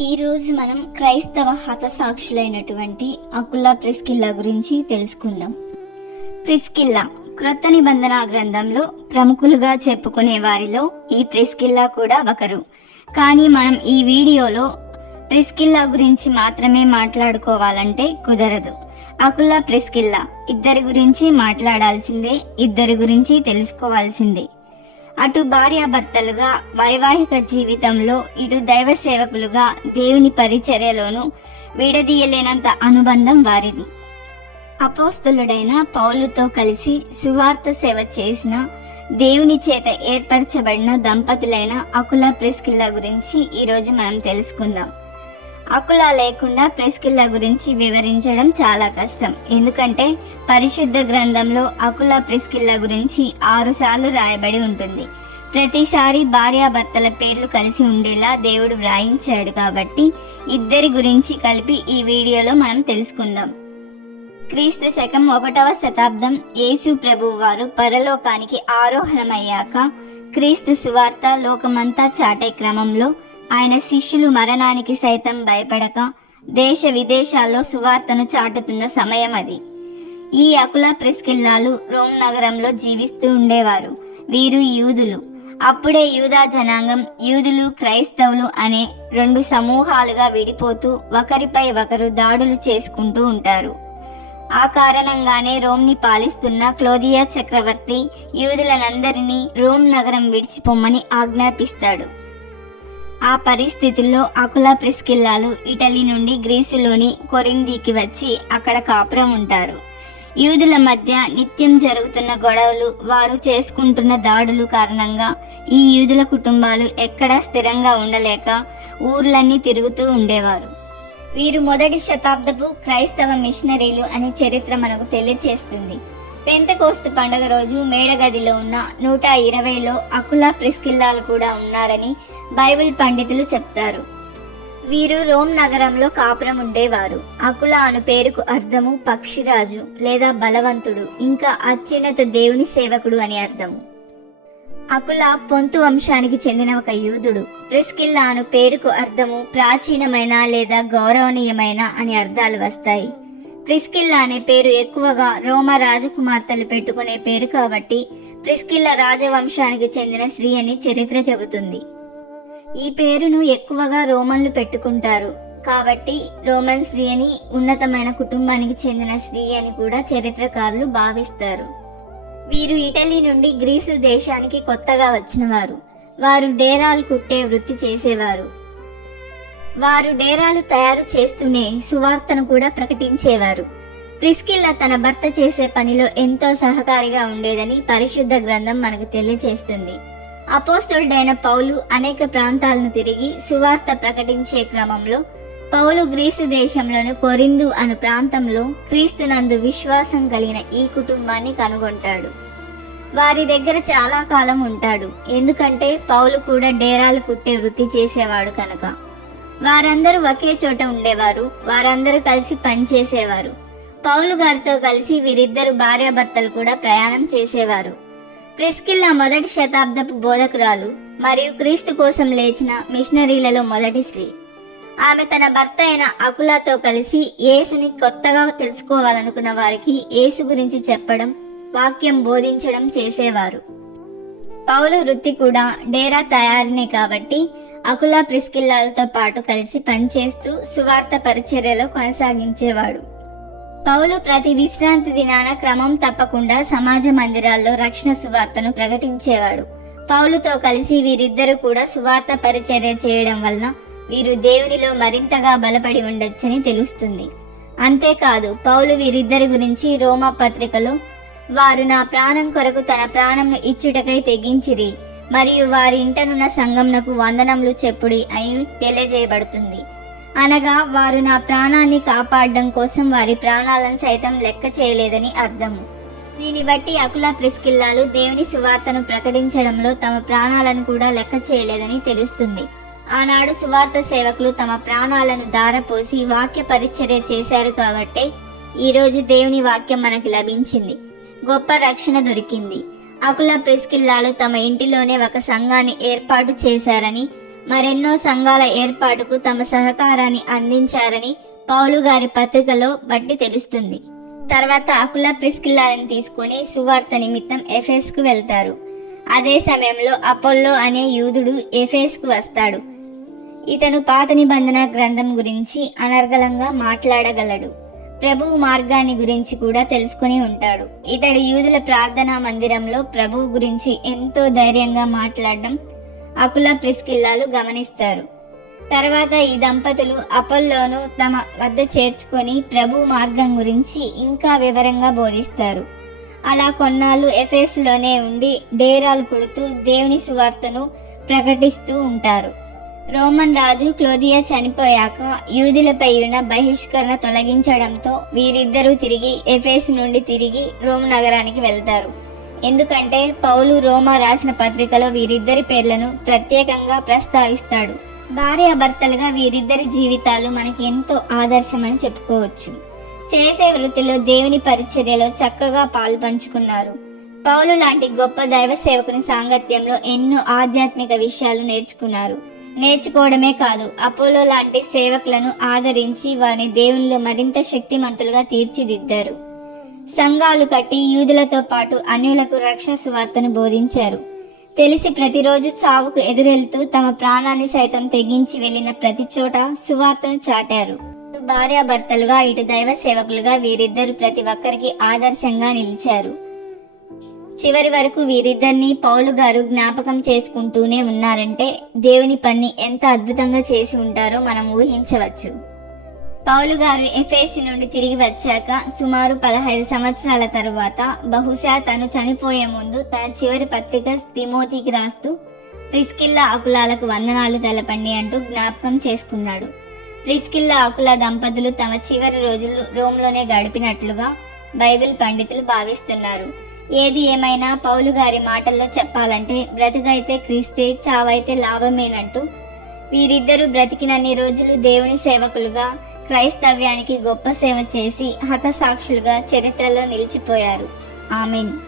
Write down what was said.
ఈరోజు మనం క్రైస్తవ హతసాక్షులైనటువంటి అకుల్లా ప్రిస్కిల్లా గురించి తెలుసుకుందాం. ప్రిస్కిల్లా క్రొత్త నిబంధన గ్రంథంలో ప్రముఖులుగా చెప్పుకునే వారిలో ఈ ప్రిస్కిల్లా కూడా ఒకరు. కానీ మనం ఈ వీడియోలో ప్రిస్కిల్లా గురించి మాత్రమే మాట్లాడుకోవాలంటే కుదరదు. అకుల్లా ప్రిస్కిల్లా ఇద్దరి గురించి మాట్లాడాల్సిందే ఇద్దరి గురించి తెలుసుకోవాల్సిందే. అటు భార్యాభర్తలుగా వైవాహిక జీవితంలో ఇటు దైవ సేవకులుగా దేవుని పరిచర్యలోనూ విడదీయలేనంత అనుబంధం వారిది. అపోస్తులుడైన పౌలుతో కలిసి సువార్త సేవ చేసిన దేవుని చేత ఏర్పరచబడిన దంపతులైన అకుల ప్రిస్కిల్లా గురించి ఈరోజు మనం తెలుసుకుందాం. అకుల లేకుండా ప్రెస్కిల్ల గురించి వివరించడం చాలా కష్టం. ఎందుకంటే పరిశుద్ధ గ్రంథంలో అకుల ప్రెస్కిల్ల గురించి ఆరు సార్లు రాయబడి ఉంటుంది. ప్రతిసారి భార్యాభర్తల పేర్లు కలిసి ఉండేలా దేవుడు వ్రాయించాడు కాబట్టి ఇద్దరి గురించి కలిపి ఈ వీడియోలో మనం తెలుసుకుందాం. క్రీస్తు శకం ఒకటవ శతాబ్దం యేసు ప్రభు వారు పరలోకానికి ఆరోహణమయ్యాక క్రీస్తు సువార్త లోకమంతా చాటే క్రమంలో ఆయన శిష్యులు మరణానికి సైతం భయపడక దేశ విదేశాల్లో సువార్తను చాటుతున్న సమయం అది. ఈ అకుల ప్రిస్కిల్లాలు రోమ్ నగరంలో జీవిస్తూ ఉండేవారు. వీరు యూదులు. అప్పుడే యూదా జనాంగం యూదులు క్రైస్తవులు అనే రెండు సమూహాలుగా విడిపోతూ ఒకరిపై ఒకరు దాడులు చేసుకుంటూ ఉంటారు. ఆ కారణంగానే రోమ్ని పాలిస్తున్న క్లోదియా చక్రవర్తి యూదులనందరినీ రోమ్ నగరం విడిచిపోమ్మని ఆజ్ఞాపిస్తాడు. ఆ పరిస్థితుల్లో అకుల ప్రిస్కిల్లాలు ఇటలీ నుండి గ్రీసులోని కొరిందీకి వచ్చి అక్కడ కాపురం ఉంటారు. యూదుల మధ్య నిత్యం జరుగుతున్న గొడవలు వారు చేసుకుంటున్న దాడులు కారణంగా ఈ యూదుల కుటుంబాలు ఎక్కడా స్థిరంగా ఉండలేక ఊర్లన్నీ తిరుగుతూ ఉండేవారు. వీరు మొదటి శతాబ్దపు క్రైస్తవ మిషనరీలు అనే చరిత్ర మనకు తెలియచేస్తుంది. పెంతకోస్తు పండుగ రోజు మేడగదిలో ఉన్న నూట ఇరవైలో అకులా ప్రిస్కిల్లాలు కూడా ఉన్నారని బైబిల్ పండితులు చెప్తారు. వీరు రోమ్ నగరంలో కాపురం ఉండేవారు. అకుల అను పేరుకు అర్థము పక్షిరాజు లేదా బలవంతుడు ఇంకా అత్యున్నత దేవుని సేవకుడు అని అర్థము. అకుల పొంతు వంశానికి చెందిన ఒక యూదుడు ప్రిస్కిల్లా అను పేరుకు అర్థము ప్రాచీనమైన లేదా గౌరవనీయమైన అని అర్థాలు వస్తాయి. ప్రిస్కిల్లా అనే పేరు ఎక్కువగా రోమ రాజకుమార్తెలు పెట్టుకునే పేరు కాబట్టి ప్రిస్కిల్లా రాజవంశానికి చెందిన స్త్రీ అని చరిత్ర చెబుతుంది. ఈ పేరును ఎక్కువగా రోమన్లు పెట్టుకుంటారు. కాబట్టి రోమన్ స్త్రీ అని ఉన్నతమైన కుటుంబానికి చెందిన స్త్రీ అని కూడా చరిత్రకారులు భావిస్తారు. వీరు ఇటలీ నుండి గ్రీసు దేశానికి కొత్తగా వచ్చిన వారు వారు డేరాలు కుట్టే వృత్తి చేసేవారు. వారు డేరాలు తయారు చేస్తూనే సువార్తను కూడా ప్రకటించేవారు. ప్రిస్కిల్ల తన భర్త చేసే పనిలో ఎంతో సహకారిగా ఉండేదని పరిశుద్ధ గ్రంథం మనకు తెలియజేస్తుంది. అపోస్తుడైన పౌలు అనేక ప్రాంతాలను తిరిగి సువార్త ప్రకటించే క్రమంలో పౌలు గ్రీసు దేశంలోని కొరిందు అను ప్రాంతంలో క్రీస్తునందు విశ్వాసం కలిగిన ఈ కుటుంబాన్ని కనుగొంటాడు. వారి దగ్గర చాలా కాలం ఉంటాడు. ఎందుకంటే పౌలు కూడా డేరాలు కుట్టే వృత్తి చేసేవాడు కనుక. వారందరూ ఒకే చోట ఉండేవారు. వారందరూ కలిసి పనిచేసేవారు పౌలు గారితో కలిసి వీరిద్దరు భార్యాభర్తలు కూడా ప్రయాణం చేసేవారు. ప్రిస్కిల్లా మొదటి శతాబ్దపు బోధకురాలు మరియు క్రీస్తు కోసం లేచిన మిషనరీలలో మొదటి స్త్రీ. ఆమె తన భర్త అయిన అకులాతో కలిసి యేసుని కొత్తగా తెలుసుకోవాలనుకున్న వారికి యేసు గురించి చెప్పడం వాక్యం బోధించడం చేసేవారు. పౌలు వృత్తి కూడా డేరా తయారీనే కాబట్టి అకులా ప్రిస్కిల్లాలతో పాటు కలిసి పనిచేస్తూ సువార్త పరిచర్యలో కొనసాగించేవాడు. పౌలు ప్రతి విశ్రాంతి దినాన క్రమం తప్పకుండా సమాజ మందిరాల్లో రక్షణ సువార్తను ప్రకటించేవాడు. పౌలుతో కలిసి వీరిద్దరూ కూడా సువార్త పరిచర్య చేయడం వలన వీరు దేవునిలో మరింతగా బలపడి ఉండొచ్చని తెలుస్తుంది. అంతేకాదు పౌలు వీరిద్దరి గురించి రోమా పత్రికలో వారు నా ప్రాణం కొరకు తన ప్రాణంను ఇచ్చుటకై తెగించిరి. మరియు వారి ఇంటనున్న సంఘంనకు వందనములు చెప్పుడి అని తెలియజేయబడుతుంది. అనగా వారు నా ప్రాణాన్ని కాపాడడం కోసం వారి ప్రాణాలను సైతం లెక్క చేయలేదని అర్థము. దీన్ని బట్టి అకుల ప్రిస్కిల్లాలు దేవుని సువార్తను ప్రకటించడంలో తమ ప్రాణాలను కూడా లెక్క చేయలేదని తెలుస్తుంది. ఆనాడు సువార్త సేవకులు తమ ప్రాణాలను దారపోసి వాక్య పరిచర్య చేశారు కాబట్టే ఈరోజు దేవుని వాక్యం మనకి లభించింది. గొప్ప రక్షణ దొరికింది. అకుల ప్రిస్కిల్లాలు తమ ఇంటిలోనే ఒక సంఘాన్ని ఏర్పాటు చేశారని మరెన్నో సంఘాల ఏర్పాటుకు తమ సహకారాన్ని అందించారని పౌలు గారి పత్రికలో బట్టి తెలుస్తుంది. తర్వాత అకుల ప్రిస్కిల్లాలను తీసుకొని సువార్త నిమిత్తం ఎఫెస్కు వెళ్తారు. అదే సమయంలో అపోల్లో అనే యూదుడు ఎఫెస్కు వస్తాడు. ఇతను పాత నిబంధన గ్రంథం గురించి అనర్గళంగా మాట్లాడగలడు. ప్రభువు మార్గాన్ని గురించి కూడా తెలుసుకుని ఉంటాడు. ఇతడు యూదుల ప్రార్థనా మందిరంలో ప్రభువు గురించి ఎంతో ధైర్యంగా మాట్లాడడం అకుల ప్రిస్కిల్లాలు గమనిస్తారు. తర్వాత ఈ దంపతులు అపల్లోను తమ వద్ద చేర్చుకొని ప్రభు మార్గం గురించి ఇంకా వివరంగా బోధిస్తారు. అలా కొన్నాళ్ళు ఎఫెస్లోనే ఉండి డేరాలు కొడుతూ దేవుని సువార్తను ప్రకటిస్తూ ఉంటారు. రోమన్ రాజు క్లోదియా చనిపోయాక యూదులపై ఉన్న బహిష్కరణ తొలగించడంతో వీరిద్దరూ తిరిగి ఎఫెస్ నుండి తిరిగి రోమ్ నగరానికి వెళ్తారు. ఎందుకంటే పౌలు రోమా రాసిన పత్రికలో వీరిద్దరి పేర్లను ప్రత్యేకంగా ప్రస్తావిస్తాడు. భార్యాభర్తలుగా వీరిద్దరి జీవితాలు మనకి ఎంతో ఆదర్శమని చెప్పుకోవచ్చు. చేసే వృత్తిలో దేవుని పరిచర్యలో చక్కగా పాలు పంచుకున్నారు. పౌలు లాంటి గొప్ప దైవ సేవకుని సాంగత్యంలో ఎన్నో ఆధ్యాత్మిక విషయాలు నేర్చుకున్నారు. నేర్చుకోవడమే కాదు. అపోలో లాంటి సేవకులను ఆదరించి వారిని దేవుళ్ళు మరింత శక్తిమంతులుగా తీర్చిదిద్దారు. సంఘాలు కట్టి యూదులతో పాటు అన్యులకు రక్షణ సువార్తను బోధించారు. తెలిసి ప్రతిరోజు చావుకు ఎదురెళ్తూ తమ ప్రాణాన్ని సైతం తెగించి వెళ్ళిన ప్రతి చోట సువార్తను చాటారు. భార్యాభర్తలుగా ఇటు దైవ సేవకులుగా వీరిద్దరు ప్రతి ఒక్కరికి ఆదర్శంగా నిలిచారు. చివరి వరకు వీరిద్దరిని పౌలు గారు జ్ఞాపకం చేసుకుంటూనే ఉన్నారంటే దేవుని పని ఎంత అద్భుతంగా చేసి ఉంటారో మనం ఊహించవచ్చు. పౌలు గారు ఎఫ్ఎసి నుండి తిరిగి వచ్చాక సుమారు పదహైదు సంవత్సరాల తరువాత బహుశా తను చనిపోయే ముందు తన చివరి పత్రిక తిమోతికి రాస్తూ ప్రిస్కిల్లా అకులాలకు వందనాలు తెలపండి అంటూ జ్ఞాపకం చేసుకున్నాడు. ప్రిస్కిల్లా అకుల దంపతులు తమ చివరి రోజులు రోమ్లోనే గడిపినట్లుగా బైబిల్ పండితులు భావిస్తున్నారు. ఏది ఏమైనా పౌలు గారి మాటల్లో చెప్పాలంటే బ్రతుకైతే క్రీస్తే చావైతే లాభమేనంటూ వీరిద్దరూ బ్రతికినన్ని రోజులు దేవుని సేవకులుగా క్రైస్తవ్యానికి గొప్ప సేవ చేసి హతసాక్షులుగా చరిత్రలో నిలిచిపోయారు. ఆమెన్.